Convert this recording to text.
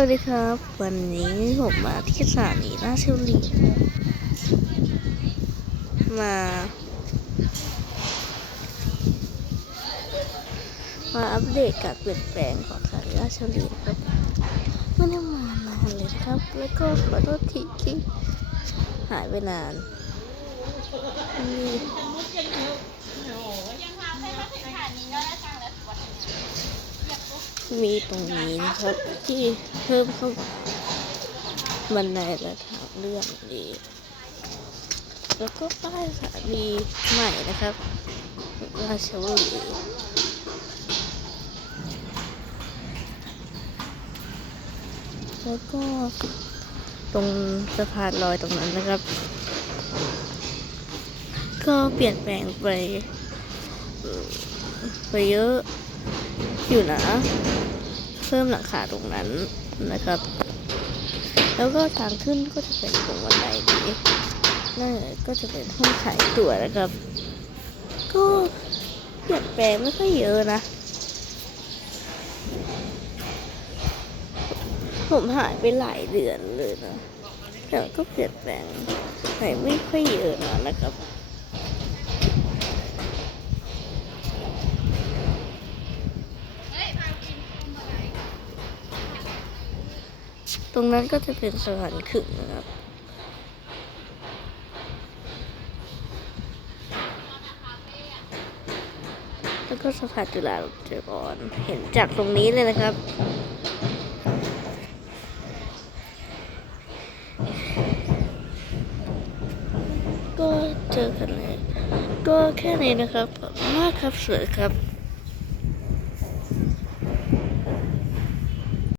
วัสดีครับ วันนี้ผมมาที่สถานีราชบุรีมา มาอัปเดตการเปลี่ยนแปลงของสถานีราชบุรีครับไม่ได้มานานเลยครับ แล้วก็ขอโทษทีที่หายไปนานนี่ มีตรงนี้นะครับ ที่เพิ่มเข้าบันไดและทางเลื่อนดีแล้วก็ป้ายสถานีใหม่นะครับราชบุรีแล้วก็ตรงสะพานลอยตรงนั้นนะครับ ก็เปลี่ยนแปลงไปไปเยอะอยู่นะ พิ่มหลังคาตรงนั้นนะครับ แล้วก็ทางขึ้นก็จะเป็นตรงบันไดนี้นั่นก็จะเป็นห้องขายตั๋วนะครับ ก็เปลี่ยนแปลงไม่ค่อยเยอะนะ ผมหายไปหลายเดือนเลยนะแต่ก็เปลี่ยนแปลงไปไม่ค่อยเยอะนะนะครับ ตรงนั้นก็จะเป็นสะพานขึงนะครับแล้วก็สะพานจุฬาลงกรณ์เห็นจากตรงนี้เลยนะครับ ก็เจอกันเลยก็แค่นี้นะครับมากครับสวัสดีครับ